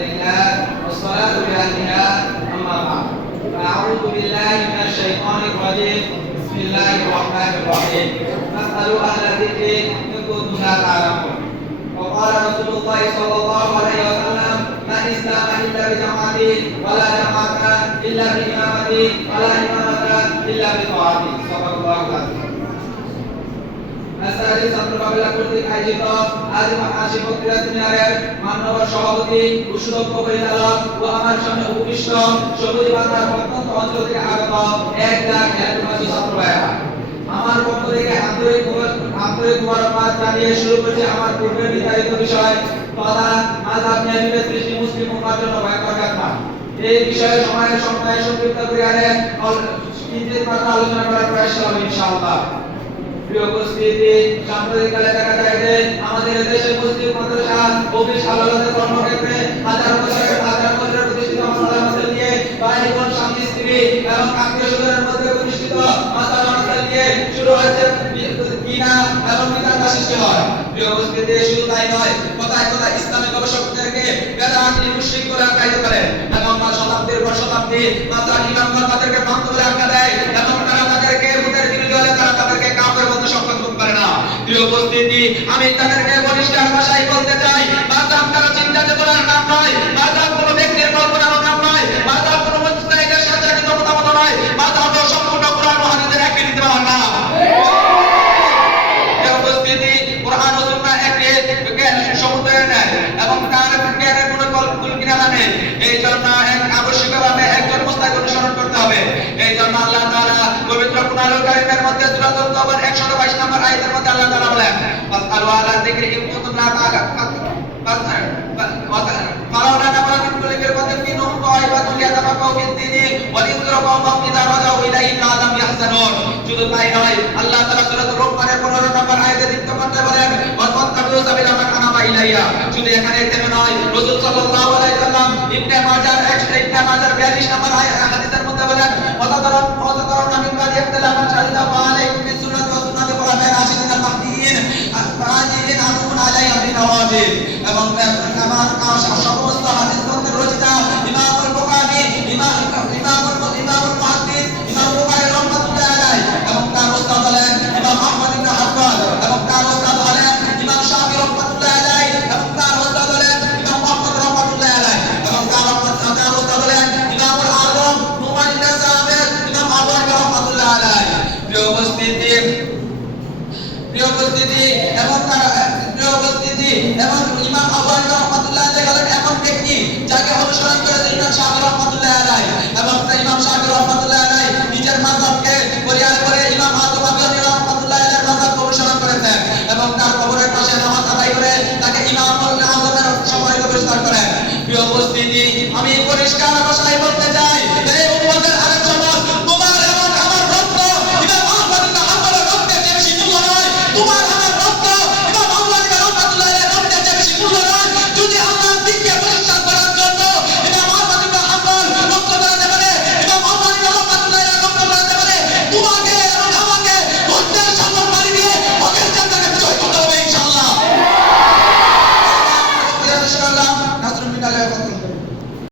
لله والصلاة بأهلها أما بعد فأعوذ بالله من الشيطان الرجيم بسم الله الرحمن الرحيم فاسألوا أهل الذكر إن كنتم لا تعلمون وقال رسول الله صلى الله عليه وسلم لا إسلام إلا بجماعته ولا جماعة إلا بإمامته ولا إمامة إلا بطاعته صدق الله العظيم আজকে ছাত্র বাংলা কর্তৃক আয়োজিত আদিম আশি বক্তৃতা সেমিনারের মাননীয় সভাপতি উৎসব পরিচালক ও আমার সামনে উপবিষ্ট সবুজ বাংলার প্রত্যন্ত অঞ্চল থেকে আগত 1,00,000 ছাত্র ভাইরা আমার পক্ষ থেকে আন্তরিক মোবারকবাদ জানিয়ে শুরু করছি আমার পূর্বে নির্ধারিত বিষয় তথা মাযহাব নিয়ে বিভেদ সৃষ্টি মুসলিম উম্মার জন্য ভয়ঙ্কর ঘটনা। এই বিষয়ে সময়ের সংক্ষিপ্ত করে কিঞ্চিত মাত্র আলোচনা করার প্রয়াস করব ইনশাআল্লাহ। প্রিয় উপস্থিতি, সাম্প্রতিককালে দেখা যায় যে আমাদের দেশে মুসলিম মাদ্রাসা অফিস আদালতে কর্মক্ষেত্রে হাজার বছরের প্রতিষ্ঠিত মাদ্রাসা মসজিদ নিয়ে ভাই বোন স্বামী স্ত্রী এবং আত্মীয় স্বজনের মধ্যে প্রতিষ্ঠিত মাদ্রাসা মসজিদ নিয়ে শুরু হয়েছে কিনা এবং বিতর্ক সৃষ্টি হয়। প্রিয় উপস্থিতি, শুধু তাই নয়, কথায় কথায় ইসলামী গবেষকদেরকে বেদাতি মুশরিক বলে আখ্যায়িত করে এবং শতাব্দীর পর শতাব্দী মাদ্রাসা ইমামগণ তাদেরকে ভ্রান্ত বলে আখ্যা দেয় এবং তারা তাদেরকে মুদের বিরোধী হলে তারা তাদেরকে কাফের বলতে সক্ষম করে না। প্রিয় উপস্থিতি, আমি তাদেরকে পরিষ্কার ভাষায় বলতে চাই, মাযহাব তারা চিন্তা চেতনার নাম নয়, মাযহাব কোনো ব্যক্তির কল্পনার নাম নয়, মাযহাব কোনো মুজতাহিদের সাজানিত মতামত নয়, মাযহাব হলো সম্পূর্ণ কুরআন ও হাদিসের এক নীতি দেওয়ার নাম। প্রিয় উপস্থিতি, কুরআন ও সুন্নাহ একটি সমুদ্রের ন্যায় এবং তার জ্ঞানের কোনো কল্পনা কিনারা নেই। এই জন্য আবশ্যকভাবে একজন মুস্তাহিদ অনুসরণ করতে হবে। এই জন্য আল্লাহ তাআলা পবিত্র কুরআনুল কারীমের মধ্যে সূরা তওবার 122 নম্বর আয়াতের মধ্যে আল্লাহ তাআলা বলেন, ফাসআলু আলা যিকরি ইন কুনতুম লা ফালাউলা নাফারা মিন কুল্লি ফিরকাতিন মিনহুম তা'iফাতুন লিয়াতাফাক্কাহু ফিদ-দীনি ওয়া লিয়ুনযিরু কাওমাহুম ইযা রাজাউ ইলাইহিম লা'আল্লাহুম ইয়াহজানুন। শুধু তাই নয়, আল্লাহ তাআলা সূরাতুর রহমানের 15 নম্বর আয়াতে দীপ্ত করতে বলেন, ওয়াত্তাবিউ সাবিলা মান আনাবা ইলাইয়া। শুধু এখানে থেমে নয়, রাসূল সাল্লাল্লাহু আলাইহি ওয়াসাল্লাম ইবনে মাজাহ 42 নম্বর হাদিসের মধ্যে বলেন, ওয়াতাদারুন মিন বাদি ইখতিলাফান শাদীদান ওয়া আলাইকুম বিসুন্নাতি ওয়া সুন্নাতি খুলাফায়ে রাশিদিন আল-মাহদিয়্যিন আল-ফাজিলিন আদুন আলাইহিম বিনওয়াজিব। এবং আমার সমস্ত হাদিস গ্রন্থের রচয়িতা ইমামুল বুখারী, ইমামুল মুহাদ্দিস ইমাম বুখারী রাহমাতুল্লাহ আলাইহি এবং তার উস্তাদ হলেন ইমাম আহমদ ইবনে হাম্বল এবং তার উস্তাদ হলেন ইমাম শাফিঈ রাহমাতুল্লাহ আলাইহি এবং তার উস্তাদ হলেন ইমাম আহমদ রাহমাতুল্লাহ আলাইহি এবং তার উস্তাদ হলেন ইমামুল আযম নুমান ইবনে সাবিত ইমাম আবু হানিফা রাহমাতুল্লাহ আলাইহি। প্রিয় উপস্থিতি এবং